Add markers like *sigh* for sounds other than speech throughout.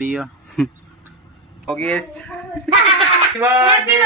*laughs* Happy birthday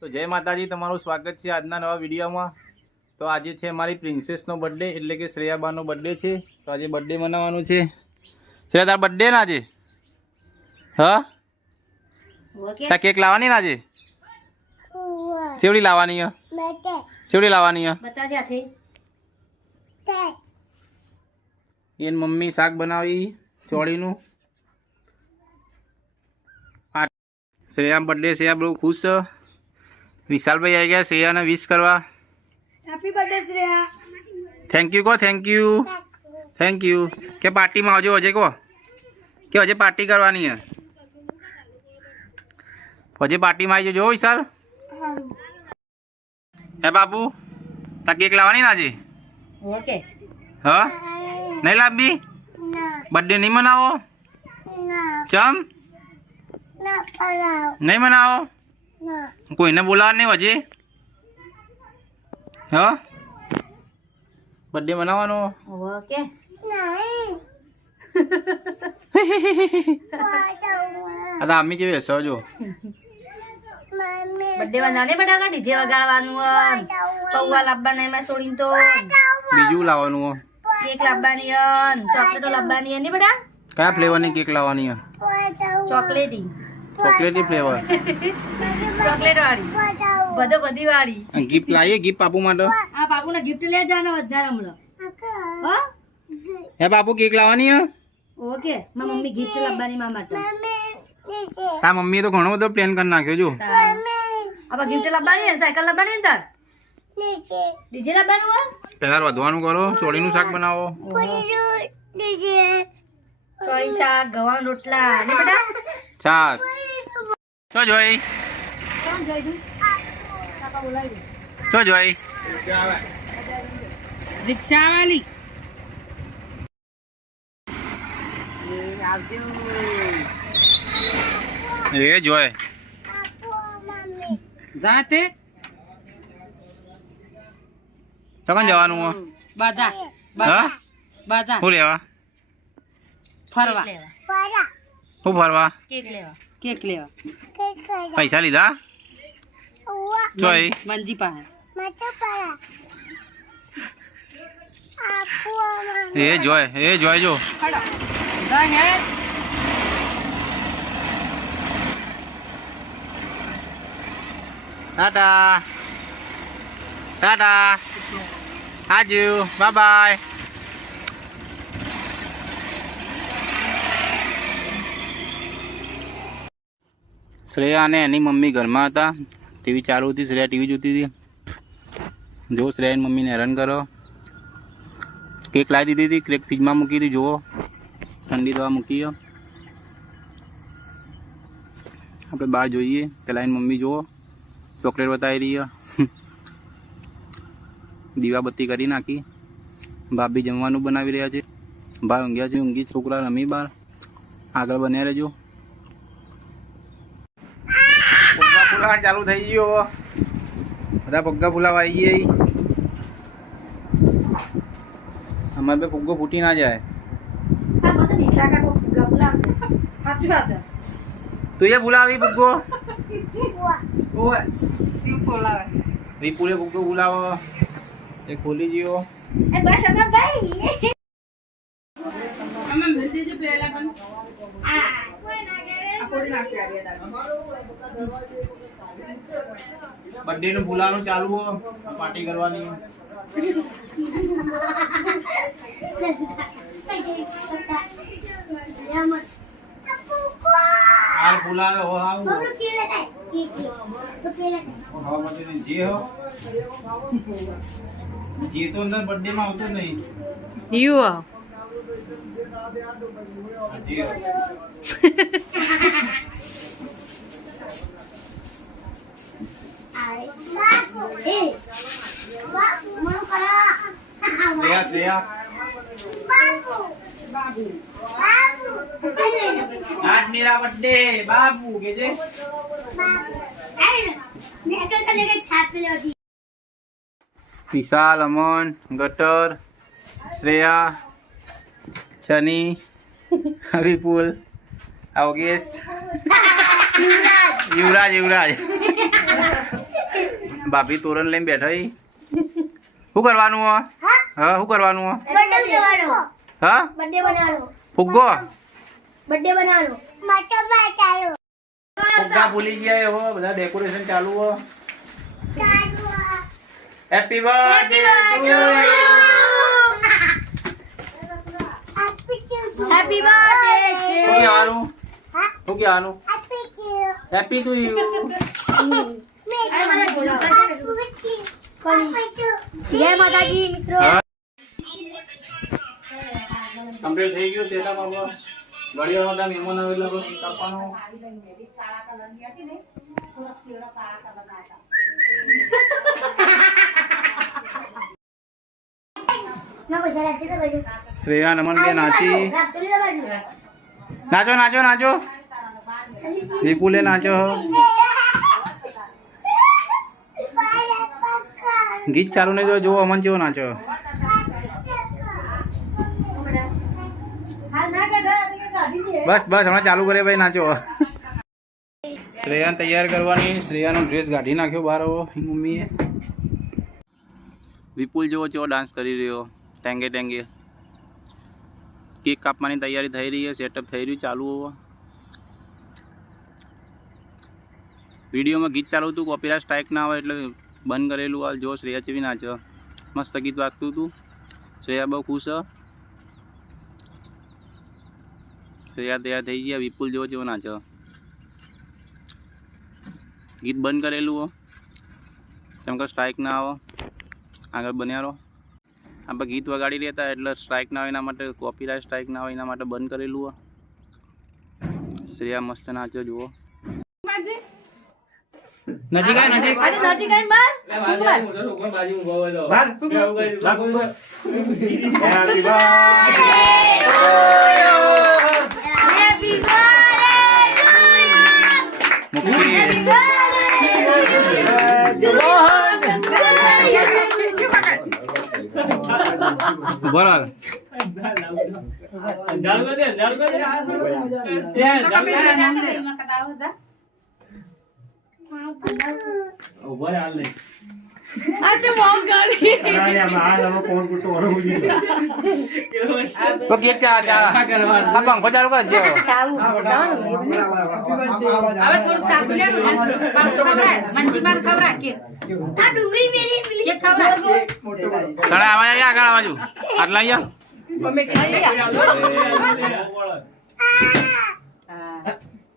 તો જય માતાજી તમારું સ્વાગત છે આજના નવા વિડીયોમાં. તો આજે છે મારી પ્રિન્સેસનો બર્થડે એટલે કે શ્રેયાબાનો બર્થડે છે. તો આજે બર્થડે મનાવવાનો છે. શ્રેયા તારા બર્થડે ને આજે? હા? તાર કેક લાવવાની ને આજે ચેવડી લાવવાની હે ચેવડી લાવવાની હે બતા ત્યાંથી એની મમ્મી શાક બનાવી ચોળીનું આ શ્રેયા બર્થડે શ્રેયા બહુ ખુશ છે વિશાલભાઈ આવી ગયા શ્રેયાને વિશ કરવા happy birthday Shreya thank you કહો થેન્ક યુ થેન્ક યુ કે પાર્ટીમાં આવજો હજે કહો કે હજે પાર્ટી કરવાની હે હજે પાર્ટીમાં આવી જજો હો વિશાલ. એ બાપુ તા કેક લાવવાની ને આજે? ઓકે. હા? નહીં લાવવી? બર્થડે નહીં મનાવો? ચમ? નહીં મનાવો? કોઈને બોલાવા નહીં હજી? હા? બર્થડે મનાવવાનો? ઓકે. *laughs* આમી જેવી હસો જો. બર્થડે નાને બટાકા ડીજે વગાડવાનું. પૌવા લાવવાના એમાં સોડીને તો. બીજું લાવવાનું હો કેક લાવવાની ચોકલેટો લાવવાની ની બેટા? કયા ફ્લેવરની કેક લાવવાની હે ચોકલેટી. ચોકલેટી ફ્લેવર. ચોકલેટ વાળી. બધો બધી વાળી. ગિફ્ટ લાવીએ ગિફ્ટ બાપુ માટે? આ બાપુને ગિફ્ટ લે જાનો વધારે હમણાં. હો? હે બાપુ કેક લાવવાની હે ઓકે મા મમ્મી ગિફ્ટ લાવવાની મા માટે. તા મમ્મી તો ઘણો બધો પ્લાન કરી નાખ્યો જો. આપણે ગિફ્ટ લાવવાની સાયકલ લાવવાની ને તાર? ડીજે લાવવાનું હે પેલા વધવાનું કરો ચોળીનું શાક બનાવો. ચોળી શાક ગવા રોટલા. ને બેટા છાસ તો જોઈ. કોણ જોઈ તું? કાકા બોલાવી તો જોઈ. રિક્ષા વાલી એ જોય જાતે? ચોકન જવાનું હો? બાજા બાજા બાધા શું લેવા? ફરવા. શું ફરવા. કેક લેવા. કેક લેવા. પૈસા લીધા? જોઈ. મંજી પાસે. એ જોય એ જોય જો. ટાટા ટાટા આજુ બાય બાય શ્રેયા અને એની મમ્મી ઘરમાં હતા. ટીવી ચાલુ હતી, શ્રેયા ટીવી જોતી હતી. જો શ્રેયાની મમ્મીને હેરાન કરો. કેક લાવી દીધી હતી, કેક ફ્રીજમાં મૂકી હતી જુઓ. ઠંડી દવા મૂકી. આપણે બહાર જોઈએ. પેલા એની મમ્મી જુઓ. ચોકલેટ બતાવી રહી દીવાબત્તી કરી નાખી. ભાભી જમવાનું બનાવી રહ્યા છે. ભાઈ ઊંઘ્યા છે. ઊંઘી છોકરા રમી બહાર. આગળ બન્યા રહેજો. પગ્ગા ફુલાવા ચાલુ થઈ ગયો બધા પગ્ગા ફુલાવા આવી ગયા અમારે બે પગ્ગો ફૂટી ના જાય. તું એ ભૂલાવી ફુગ્ગો ઓય શું ફોલાવે વિપુલે ભૂખ બોલાવો. એ ખોલી જીઓ એ બસ અમે ભાઈ. અમે મિલતી જ પહેલા પણ. આ કોઈ ના કે. કોઈ ના કે બર્થડે નું ફુલાવાનું ચાલુ હો. પાર્ટી કરવાની. *laughs* હાલ બોલાવે હો આવું ખાવા માટે નહીં. જે હો. જે તો અંદર બર્થડે માં આવતો નહીં. યુ આ જે હો. શ્રેયા શ્રેયા आज मेरा बर्थडे बाबू के जे વિશાલ અમન ગટર શ્રેયા શની વિપુલ અવગેશ યુવરાજ યુવરાજ. ભાભી તોરણ લઈને બેઠાઈ શું કરવાનું હા? શું કરવાનું હા? ફુગ્ગો બર્થડે બનાવવાનો મટો બનાવવાનો ફુગ્ગા ભૂલી ગયા એ હો બધા ડેકોરેશન ચાલુ હો. હેપી બર્થડે હેપી બર્થડે શું કહેવાનું? શું કહેવાનું? હેપી ટુ યુ જય માતાજી મિત્રો. કમ્પ્લીટ થઈ ગયું સેટઅપ આપણો ઘડીવાર હતા મહેમાન તો કેક કાપવાનો? શ્રેયા નમન બે નાચી. નાચો નાચો નાચો. વિપુલે નાચો. ગીત ચાલુ નહીં જો જુઓ અમન જેવો નાચો હાલ ના કે ગાડી દે બસ બસ, હમણાં ચાલુ કરે ભાઈ, નાચો. શ્રેયાને તૈયાર કરવાની, શ્રેયાનો ડ્રેસ કાઢી નાખ્યો બહાર મમ્મીએ. વિપુલ જેવો જેવો ડાન્સ કરી રહ્યો, ટેંગે ટેંગે. કેક કાપવાની તૈયારી થઈ રહી છે સેટઅપ થઈ રહ્યું, ચાલુ વિડીયોમાં ગીત ચાલુ હતું કોપીરાઇટ સ્ટ્રાઇક ના આવે એટલે બંધ કરેલું, હાલ જો શ્રેયા ચેવી નાચે. મસ્ત ગીત વાગતું હતું. શ્રેયા બહુ ખુશ શ્રેયા તૈયાર થઈ ગયા વિપુલ જેવો જેવો નાચો ગીત બંધ કરેલું હો. કેમ કે સ્ટ્રાઇક ના આવો. આગળ બન્યા રહો. આપણે ગીત વગાડી રહેતા એટલે સ્ટ્રાઇક ના હોય એના માટે કોપીરાઇટ સ્ટ્રાઇક ના હોય એના માટે બંધ કરેલું હો. શ્રેયા મસ્ત નાચો જુઓ. નજીક આય નજીક. આજે નજીક આવીને બાર? હેપી બર્થડે મૂકી ઊભો રહો. બાર? મોમ કરી *laughs* તો ઊભા હાલ આ પંખો ચાલુ કરજો. સડા આવા આગળ આટલા અહીંયા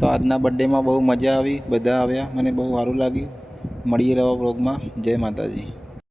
તો આજના બર્થડેમાં બહુ મજા આવી, બધા આવ્યા, મને બહુ સારું લાગ્યું. મળીએ રહો બ્લોગમાં જય માતાજી.